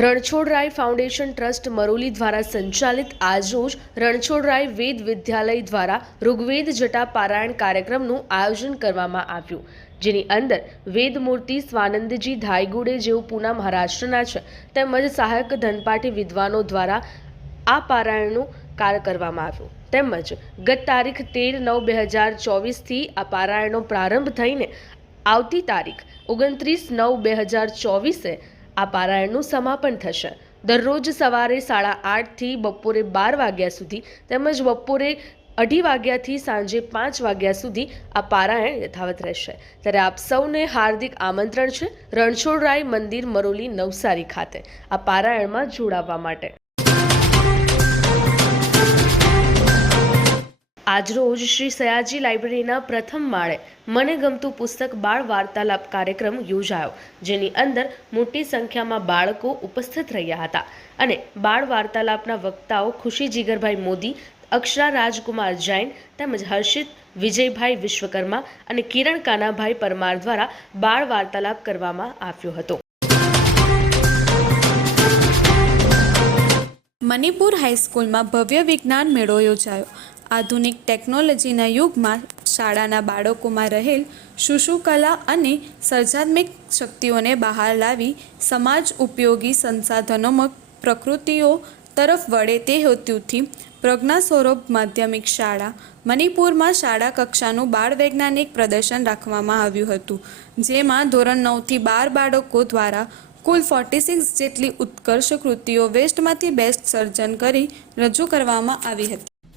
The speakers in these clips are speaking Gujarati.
રણછોડરાય ફાઉન્ડેશન ટ્રસ્ટ મરોલી દ્વારા સંચાલિત આજરોજ રણછોડરાય વેદ વિદ્યાલય દ્વારા ઋગ્વેદ જટા પારાયણ કાર્યક્રમનું આયોજન કરવામાં આવ્યું, જેની અંદર વેદમૂર્તિ સ્વાનંદજી ધાયગુડે જેઓ પૂના મહારાષ્ટ્રના છે, તેમજ સહાયક ધનપાઠી વિદ્વાનો દ્વારા આ પારાયણનું કાર્ય કરવામાં આવ્યું. તેમજ ગત તારીખ તેર નવ બે હજાર ચોવીસથી આ પારાયણનો પ્રારંભ થઈને આવતી તારીખ ઓગણત્રીસ નવ બે હજાર ચોવીસે આ પારાયણનું સમાપન થશે. દરરોજ સવારે સાડા આઠથી બપોરે બાર વાગ્યા સુધી તેમજ બપોરે અઢી વાગ્યાથી સાંજે પાંચ વાગ્યા સુધી આ પારાયણ યથાવત રહેશે. ત્યારે આપ સૌને હાર્દિક આમંત્રણ છે. રણછોડરાય મંદિર મરોલી નવસારી ખાતે આ પારાયણમાં જોડાવા માટે. આજરોજ શ્રી સયાજી લાઇબ્રેરીના પ્રથમ માળે મને ગમતું પુસ્તક બાળ વાર્તાલાપ કાર્યક્રમ યોજાયો, જેની અંદર મોટી સંખ્યામાં બાળકો ઉપસ્થિત રહ્યા હતા અને બાળ વાર્તાલાપના વક્તાઓ ખુશી જીગરભાઈ મોદી, અક્ષરા રાજકુમાર જૈન તેમજ હર્ષિત વિજયભાઈ વિશ્વકર્મા અને કિરણ કાનાભાઈ પરમાર દ્વારા બાળ વાર્તાલાપ કરવામાં આવ્યો હતો. મણિપુર હાઈસ્કૂલમાં ભવ્ય વિજ્ઞાન મેળો યોજાયો. આધુનિક ટેકનોલોજીના યુગમાં શાળાના બાળકોમાં રહેલ શુશુકલા અને સર્જનાત્મક શક્તિઓને બહાર લાવી સમાજ ઉપયોગી સંસાધનોમાં પ્રકૃતિઓ તરફ વળે તે હેતુથી પ્રજ્ઞા સ્વરૂપ માધ્યમિક શાળા મણિપુરમાં શાળા કક્ષાનું બાળ વૈજ્ઞાનિક પ્રદર્શન રાખવામાં આવ્યું હતું, જેમાં ધોરણ નવથી બાર બાળકો દ્વારા કુલ ફોર્ટી સિક્સ જેટલી ઉત્કર્ષ કૃતિઓ વેસ્ટમાંથી બેસ્ટ સર્જન કરી રજૂ કરવામાં આવી હતી.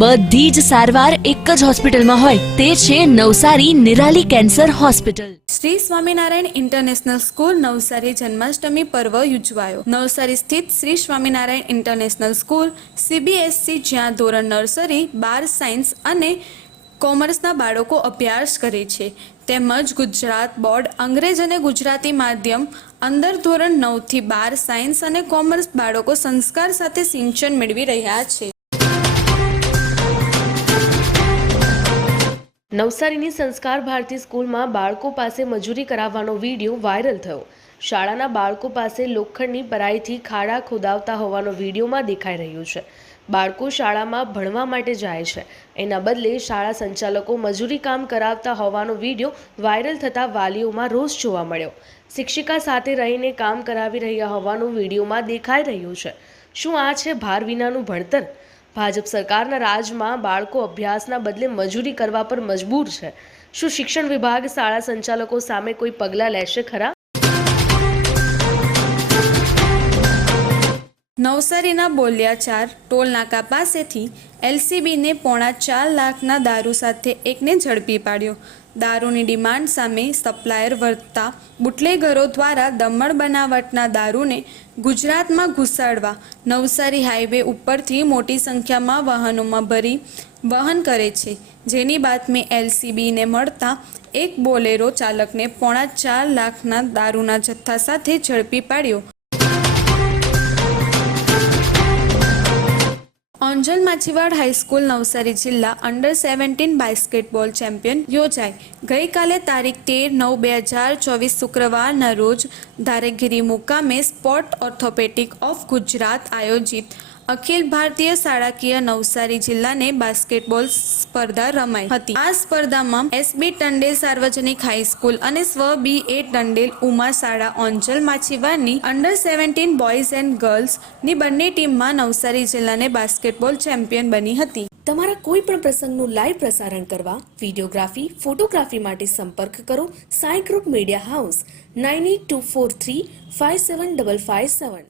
બધી જ સારવાર એક જ હોસ્પિટલમાં હોય. તે છે Navsari Nirali cancer hospital. Shri Swaminarayan international school Navsari Janmashtami પર્વ યોજવાયો નવસારી સ્થિત Shri Swaminarayan international school CBSE જ્યાં ધોરણ નર્સરી, બાર સાયન્સ અને કોમર્સના બાળકો અભ્યાસ કરે છે. તેમજ ગુજરાત બોર્ડ અંગ્રેજ અને ગુજરાતી માધ્યમ, અંદર ધોરણ નવથી બાર સાયન્સ અને કોમર્સ બાળકો સંસ્કાર સાથે સિંચન મેળવી રહ્યા છે. નવસારીની સંસ્કાર ભારતી સ્કૂલમાં બાળકો પાસે મજૂરી કરાવવાનો વીડિયો વાયરલ થયો. શાળાના બાળકો પાસે લોખંડની પરાઈથી ખાડા ખોદાવતા હોવાનો વિડીયોમાં દેખાઈ રહ્યું છે. બાળકો શાળામાં ભણવા માટે જાય છે. એના બદલે શાળા સંચાલકો મજૂરી કામ કરાવતા હોવાનો વીડિયો વાયરલ થતાં વાલીઓમાં રોષ જોવા મળ્યો. શિક્ષિકા સાથે રહીને કામ કરાવી રહ્યા હોવાનું વિડીયોમાં દેખાઈ રહ્યું છે. શું આ છે ભાર વિનાનું ભણતર? ભાજપ સરકારના રાજમાં બાળકો અભ્યાસના બદલે મજૂરી કરવા પર મજબૂર છે. શું શિક્ષણ વિભાગ શાળા સંચાલકો સામે કોઈ પગલાં લેશે ખરા? નવસારીના બોલિયાચાર ટોલનાકા પાસેથી એલસીબીને પોણા ચાર લાખના દારૂ સાથે એકને ઝડપી પાડ્યો. દારૂની ડિમાન્ડ સામે સપ્લાયર વર્તતા બુટલેગરો દ્વારા દમણ બનાવટના દારૂને ગુજરાતમાં ઘુસાડવા. નવસારી હાઈવે ઉપરથી મોટી સંખ્યામાં વાહનોમાં ભરી વહન કરે છે. જેની બાતમી એલસીબીને મળતા એક બોલેરો ચાલકને પોણા ચાર લાખના દારૂના જથ્થા સાથે ઝડપી પાડ્યો. ઓંજલ માછીવાડ હાઈસ્કૂલ નવસારી જિલ્લા અંડર સેવન્ટીન બાસ્કેટબોલ ચેમ્પિયન યોજાઈ. ગઈકાલે તારીખ તેર નવ બે હજાર ચોવીસ શુક્રવારના રોજ ધારેગીરી મુકામે સ્પોર્ટ ઓર્થોપેટિક ઓફ ગુજરાત આયોજિત અખિલ ભારતીય શાળાકીય નવસારી જિલ્લાને બાસ્કેટબોલ સ્પર્ધા રમાઈ હતી. આ સ્પર્ધામાં એસબી ટંડેલ સાર્વજનિક હાઈસ્કૂલ અને સ્વ બી એ ટંડેલ ઉમા શાળા ઓંજલ માછીવાડની અંડર સેવન્ટીન બોયઝ એન્ડ ગર્લ્સની બંને ટીમમાં નવસારી જિલ્લાને બાસ્કેટબોલ ચેમ્પિયન બની હતી. તમારા કોઈ પણ પ્રસંગનું લાઈવ પ્રસારણ કરવા વિડીયોગ્રાફી, ફોટોગ્રાફી માટે સંપર્ક કરો Sai group media house nine eight two four three five seven double five seven.